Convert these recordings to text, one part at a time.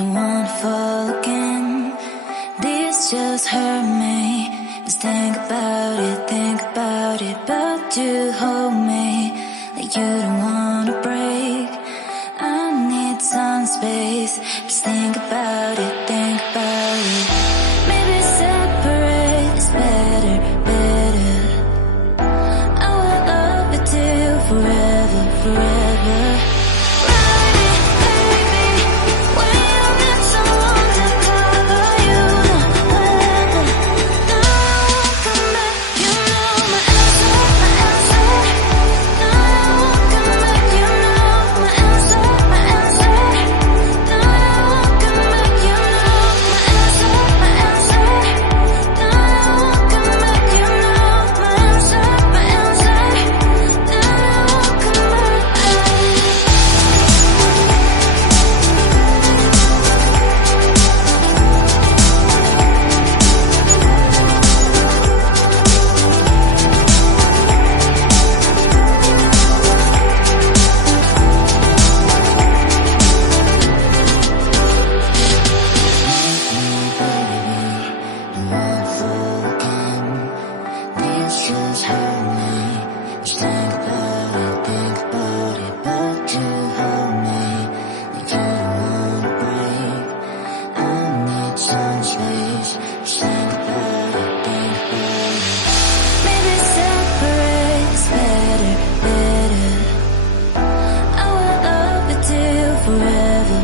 don't wanna fall again. This just hurt me. Just think about it, but you hold me like you don't wanna break. I need some space. Just think about it, Maybe separate is better. I will love you till forever. Just hurt me. Just think about it, but you hold me like you don't wanna break. I need some space. Just think about it, Maybe separate is better. I will love you till forever.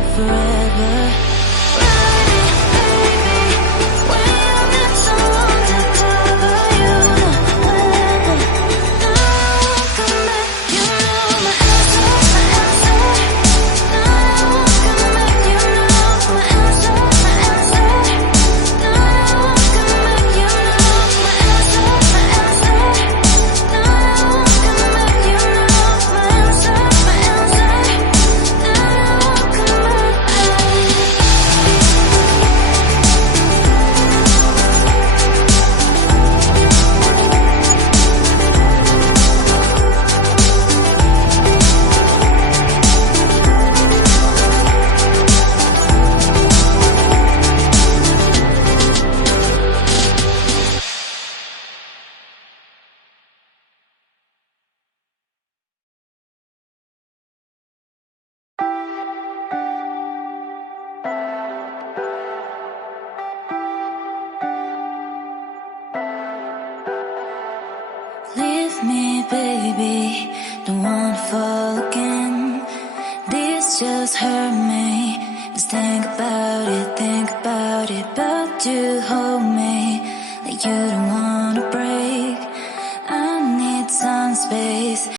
Leave me, baby, don't wanna fall again. This just hurt me. Just think about it, but you hold me like you don't wanna break. I need some space.